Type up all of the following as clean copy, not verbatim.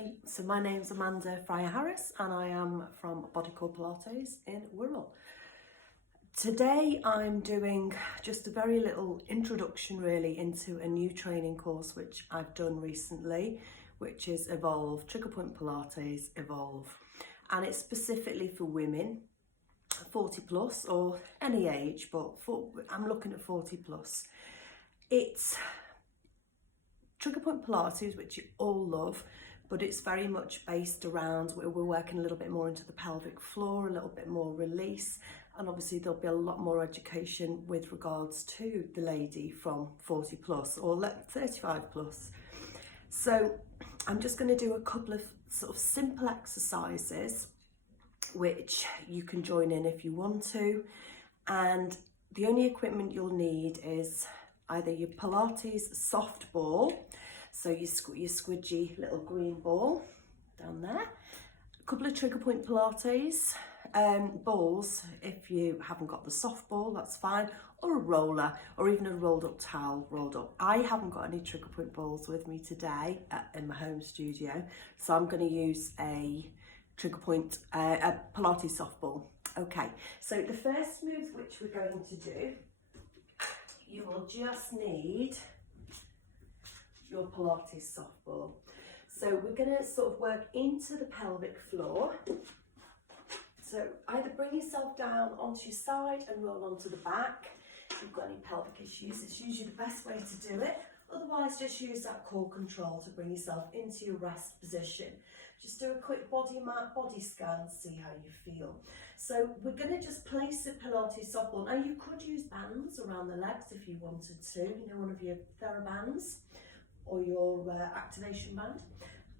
Hi, so my name's Amanda Fryer-Harris and I am from Body Core Pilates in Wirral. Today I'm doing just a very little introduction really into a new training course which I've done recently, which is Evolve, Trigger Point Pilates Evolve, and it's specifically for women 40 plus or any age, but I'm looking at 40 plus. It's Trigger Point Pilates, which you all love, but it's very much based around, we're working a little bit more into the pelvic floor, a little bit more release, and obviously there'll be a lot more education with regards to the lady from 40 plus or 35 plus. So I'm just going to do a couple of sort of simple exercises which you can join in if you want to, and the only equipment you'll need is either your Pilates soft ball, so your squidgy little green ball down there, a couple of Trigger Point Pilates balls if you haven't got the soft ball, that's fine, or a roller, or even a rolled up towel rolled up. I haven't got any Trigger Point balls with me today in my home studio, so I'm going to use a Trigger Point, a Pilates soft ball. Okay, so the first move which we're going to do, you will just need your Pilates soft ball. So we're going to sort of work into the pelvic floor. So either bring yourself down onto your side and roll onto the back. If you've got any pelvic issues, it's usually the best way to do it. Otherwise, just use that core control to bring yourself into your rest position. Just do a quick body scan, see how you feel. So we're going to just place the Pilates soft ball. Now you could use bands around the legs if you wanted to, you know, one of your TheraBands or your activation band.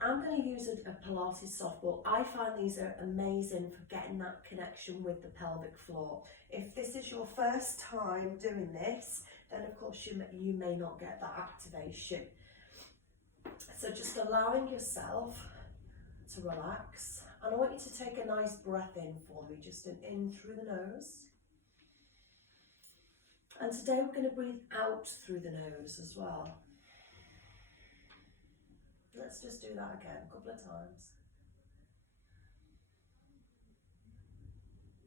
I'm going to use a Pilates soft ball. I find these are amazing for getting that connection with the pelvic floor. If this is your first time doing this, then of course you may not get that activation. So just allowing yourself to relax, and I want you to take a nice breath in for me, just an in through the nose. And today we're going to breathe out through the nose as well. Let's just do that again a couple of times.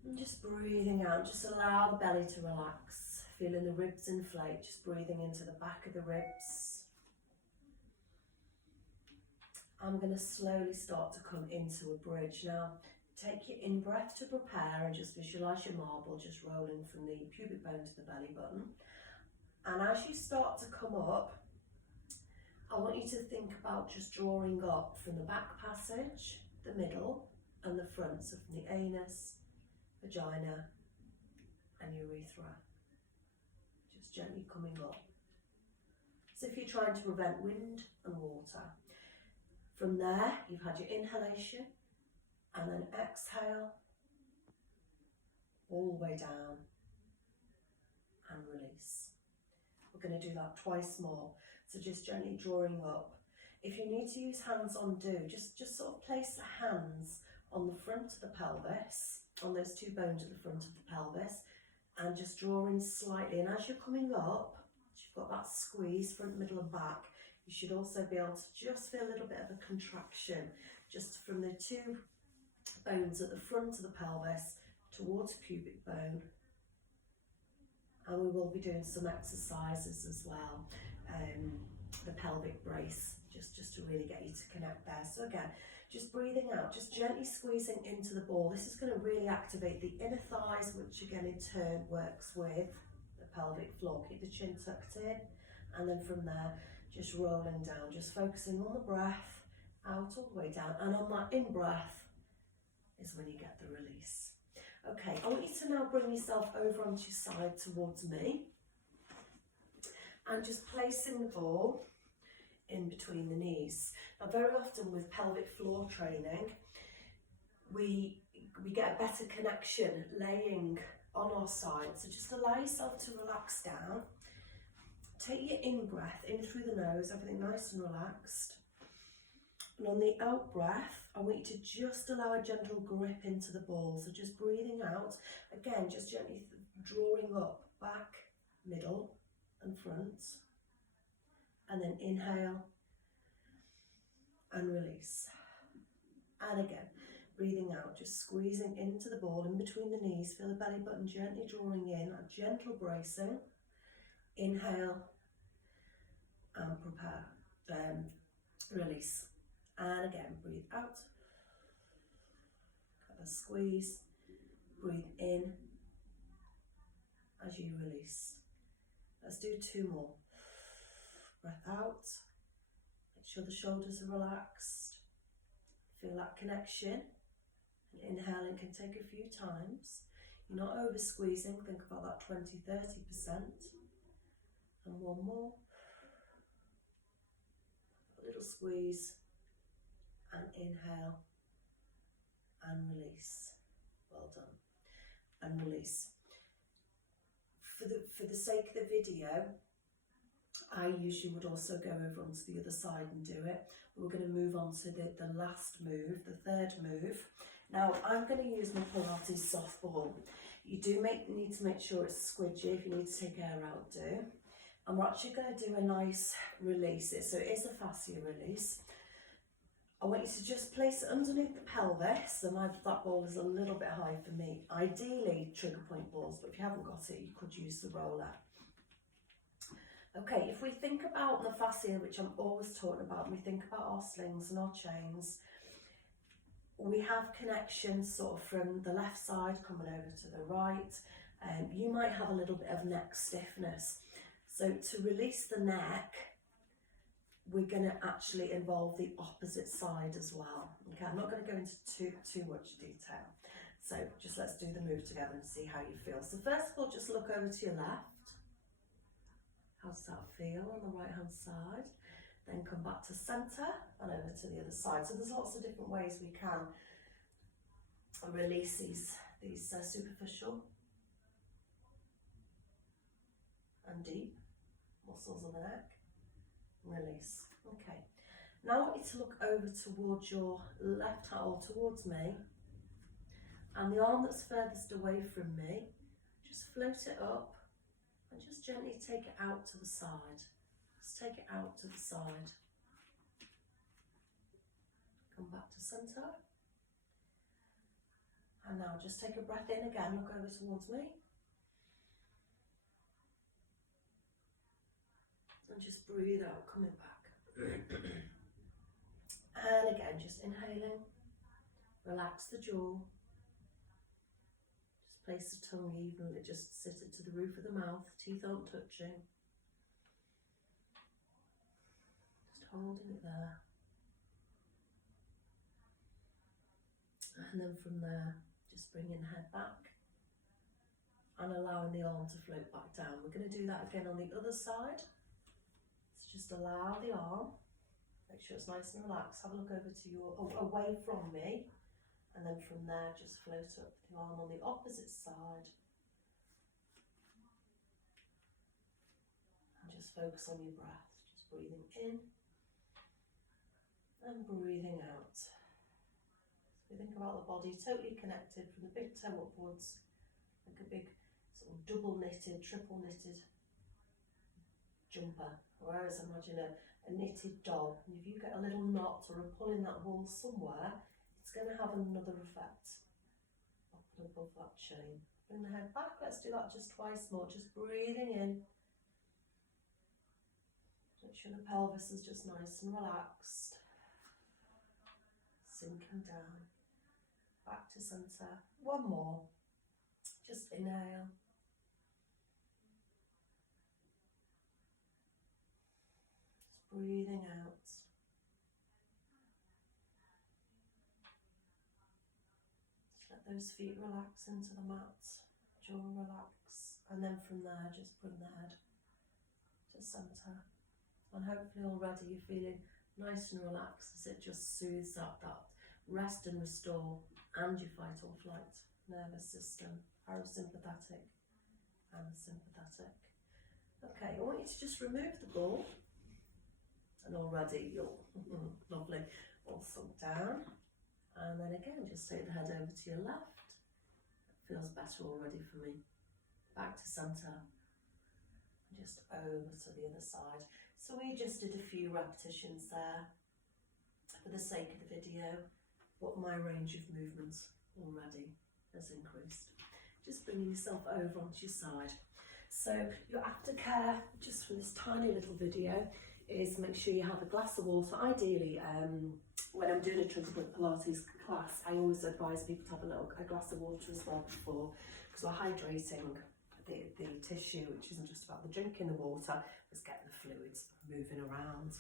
And just breathing out, just allow the belly to relax, feeling the ribs inflate, just breathing into the back of the ribs. I'm going to slowly start to come into a bridge. Now, take your in-breath to prepare and just visualise your marble just rolling from the pubic bone to the belly button. And as you start to come up, I want you to think about just drawing up from the back passage, the middle and the front, so from the anus, vagina and urethra. Just gently coming up. So if you're trying to prevent wind and water. From there, you've had your inhalation and then exhale all the way down and release. We're going to do that twice more. So just gently drawing up. If you need to use hands on do, just sort of place the hands on the front of the pelvis, on those two bones at the front of the pelvis, and just drawing slightly. And as you're coming up, you've got that squeeze front, middle and back. You should also be able to just feel a little bit of a contraction just from the two bones at the front of the pelvis towards pubic bone. And we will be doing some exercises as well, the pelvic brace, just to really get you to connect there. So again, just breathing out, just gently squeezing into the ball. This is going to really activate the inner thighs, which again in turn works with the pelvic floor. Keep the chin tucked in, and then from there, just rolling down, just focusing on the breath, out all the way down, and on that in-breath is when you get the release. Okay, I want you to now bring yourself over onto your side towards me, and just placing the ball in between the knees. Now very often with pelvic floor training, we get a better connection laying on our side, so just allow yourself to relax down. Take your in-breath in through the nose, everything nice and relaxed. And on the out-breath, I want you to just allow a gentle grip into the ball. So just breathing out, again, just gently drawing up, back, middle and front. And then inhale and release. And again, breathing out, just squeezing into the ball in between the knees. Feel the belly button gently drawing in, a gentle bracing. Inhale and prepare. Release. And again, breathe out. Have a squeeze. Breathe in as you release. Let's do 2 more. Breath out. Make sure the shoulders are relaxed. Feel that connection. And inhaling can take a few times. You're not over squeezing. Think about that 20-30%. And 1 more. A little squeeze. And inhale. And release. Well done. And release. For the sake of the video, I usually would also go over onto the other side and do it. We're going to move on to the last move, the 3rd move. Now, I'm going to use my Pilates softball. You do need to make sure it's squidgy. If you need to take air out, do. And we're actually going to do a nice release. So it is a fascia release. I want you to just place it underneath the pelvis. So that ball is a little bit high for me. Ideally, trigger point balls, but if you haven't got it, you could use the roller. Okay, if we think about the fascia, which I'm always talking about, we think about our slings and our chains, we have connections sort of from the left side coming over to the right. You might have a little bit of neck stiffness. So to release the neck, we're going to actually involve the opposite side as well. Okay, I'm not going to go into too much detail. So just let's do the move together and see how you feel. So first of all, just look over to your left. How does that feel on the right hand side? Then come back to centre and over to the other side. So there's lots of different ways we can release these superficial and deep muscles of the neck. Release. Okay. Now I want you to look over towards your left hand, or towards me, and the arm that's furthest away from me, just float it up and just gently take it out to the side. Just take it out to the side. Come back to centre. And now just take a breath in again, look over towards me. And just breathe out, coming back. And again, just inhaling. Relax the jaw. Just place the tongue evenly, just sit it to the roof of the mouth, teeth aren't touching. Just holding it there. And then from there, just bringing the head back and allowing the arm to float back down. We're going to do that again on the other side. Just allow the arm, make sure it's nice and relaxed. Have a look over to away from me, and then from there just float up the arm on the opposite side. And just focus on your breath, just breathing in and breathing out. So we think about the body totally connected from the big toe upwards, like a big sort of double knitted, triple knitted jumper. Whereas imagine a knitted dog, and if you get a little knot or a pull in that wool somewhere, it's going to have another effect up and above that chain. Bring the head back. Let's do that just twice more. Just breathing in. Make sure the pelvis is just nice and relaxed. Sinking down. Back to centre. 1 more. Just inhale. Breathing out. Just let those feet relax into the mat, jaw relax, and then from there just bring the head to centre. And hopefully already you're feeling nice and relaxed as it just soothes that rest and restore, and your fight or flight nervous system, parasympathetic and sympathetic. Okay, I want you to just remove the ball. And already you're lovely, all sunk down. And then again, just take the head over to your left. It feels better already for me. Back to centre. And just over to the other side. So we just did a few repetitions there for the sake of the video. but my range of movements already has increased. Just bringing yourself over onto your side. So your aftercare, just for this tiny little video, is make sure you have a glass of water. Ideally, when I'm doing a transparent Pilates class, I always advise people to have a glass of water as well before, because we're hydrating the tissue, which isn't just about the drinking the water, it's getting the fluids moving around.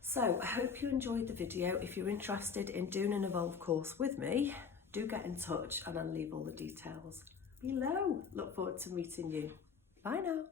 So I hope you enjoyed the video. If you're interested in doing an Evolve course with me, do get in touch and I'll leave all the details below. Look forward to meeting you. Bye now.